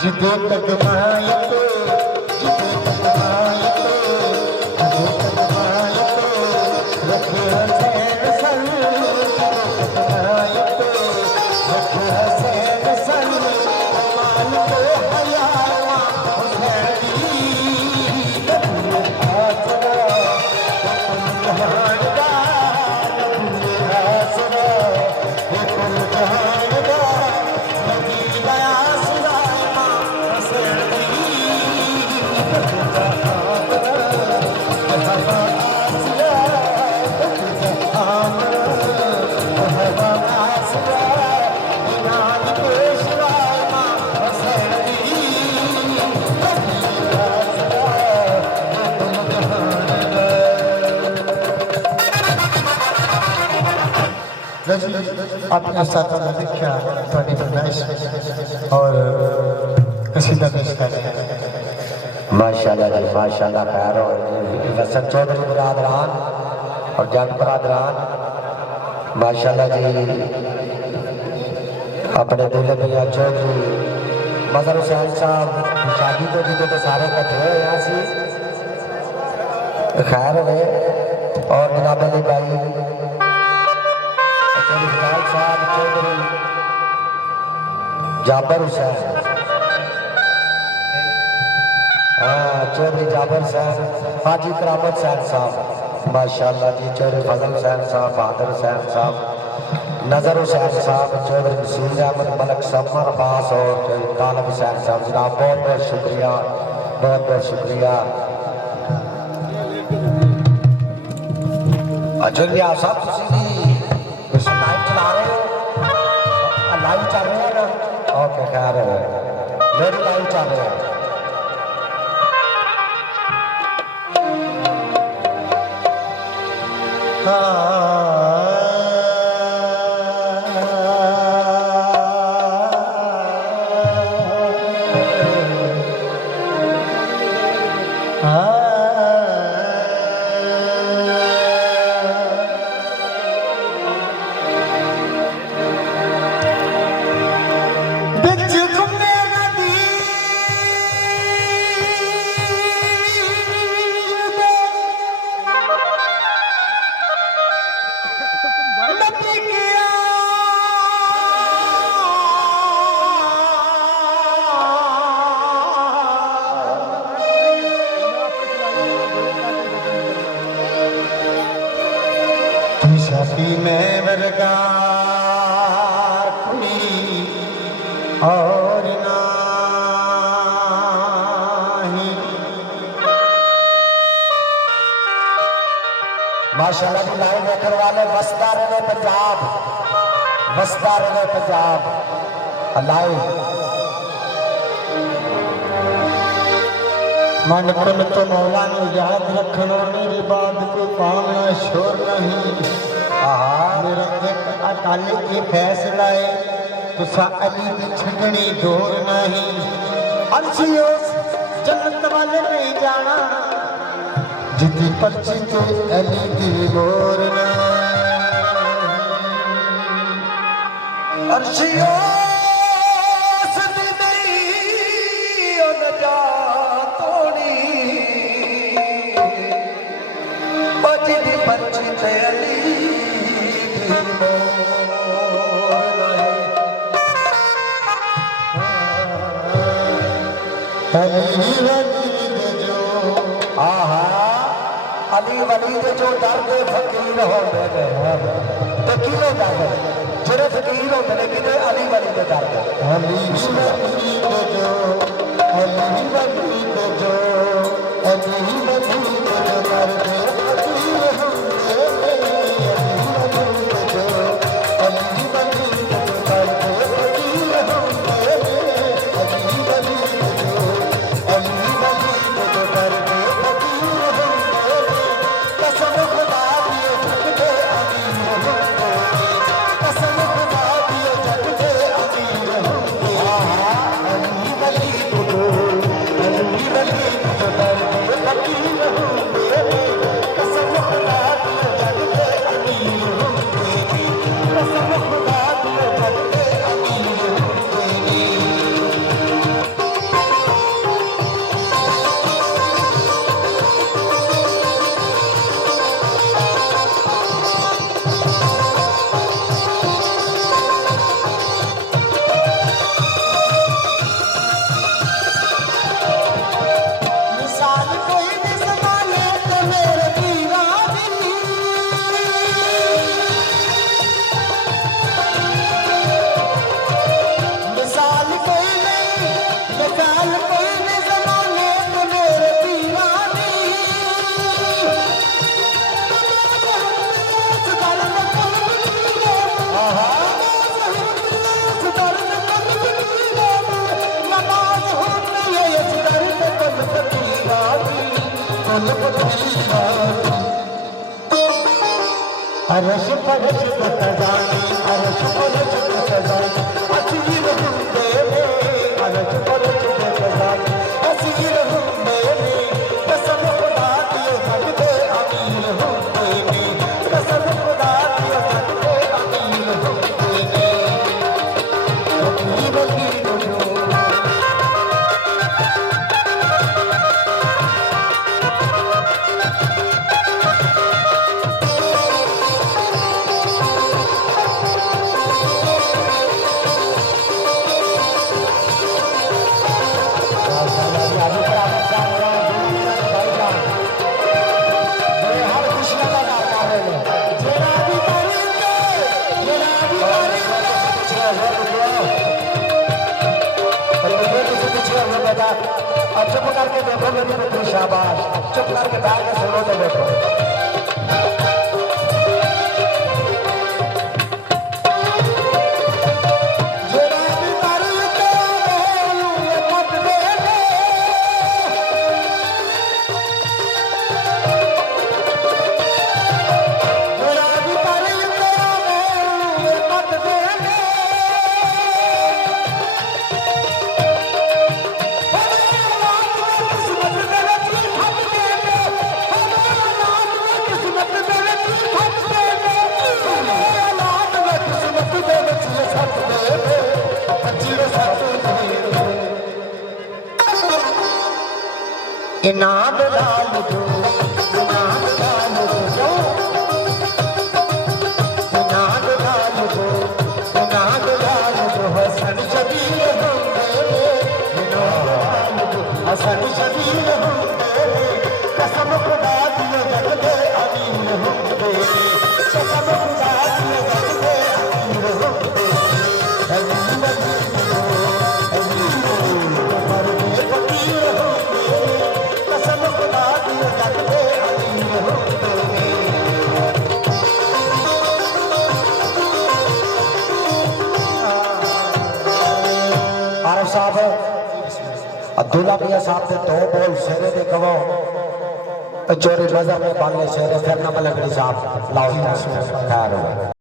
जिदे तक मायते जिदे तक मायते जिदे तक मायते रखे हसैन सन जिदे तक मायते रखे हसैन सन अमान को हयावा हुसैनी नबी आसरा हुकुम जहान दा नबी आसरा हुकुम जहान दा नबी आसरा अपने साथ में देखा थोड़ी फरमाइश और कसीदा पेश कर माशाल्लाह जी माशाल्लाह। खैर और वसत चौधरी बरादरान और जट बरादरान माशाल्लाह जी अपने दिल भैया चौधरी मजहर हुसैन साहब शादी तो जी तो सारे कट्ठे हुए हैं सी खैर हुए और जनाब अली भाई साहब चौधरी जाबर हुसैन चौधरी जाबर हुसैन हाजी करामत हुसैन साहब माशाल्लाह जी चौधरी फजल हुसैन साहब बहादुर हुसैन साहब नजर हुसैन साहब चौधरी नसीर अहमद मलक समर अब्बास और चौधरी तालब हुसैन साहब जनाब बहुत बहुत शुक्रिया बहुत बहुत शुक्रिया। अजलिया साहब लाइव चला रहे हो लाइव चल रहे हैं ना ओके खैर मेरी लाइव चल रहे हैं। शादी में वर्गा कोई और नहीं माशाल्लाह की लाइव देखने वाले वसदा रहे पंजाब लाइव मन कुल तो मौला ने याद रखना मेरी बात को पावना शोर नहीं मेरा एक अकाली की फैसला है तुसा अली की छगनी दूर नहीं अर्शियो जन्नत वाले नहीं जाना जिदी पर्ची ते अली की मोर ना अर्शियो अली वली दे जो डरदे फकीर होंदे ने ते किने डरदे जेड़े फकीर होंदे ने किने अली वली दे डरदे अली वली दे जो अली वली दे जो अली वली दे जो डरदे फकीर होंदे अरश परश खजानी अरश परश खजानी असीर हुंदे ने अरश परश खजानी असीर हुंदे ने कसम खुदा दी सकदे अमीर हुंदे ने कसम खुदा दी सकदे अमीर हुंदे ने वकील वकील जो अब चुप करके देखो मेरी पुत्री शाबाश चुप करके बैठ के सुनो तो देखो इनाम लाल दो इनाम लाल दो इनाम लाल दो इनाम लाल दो हसन शबीर होंगे इनाम लाल दो हसन शबीर होंगे कसम खुदा दिए जग दे अमीर होंगे कसम खुदा दिए जग दे अमीर होंगे अमीर अमीर फकीर होंगे कसम खुदा दिए जग दे अमीर होंगे आरफ साहब अब्दुल्ला मियां साहब ने दो बोल शेरे दे कहो चोरी नजर में बाले शेरे फिर न मलकड़ी साहब लाओ खैर हो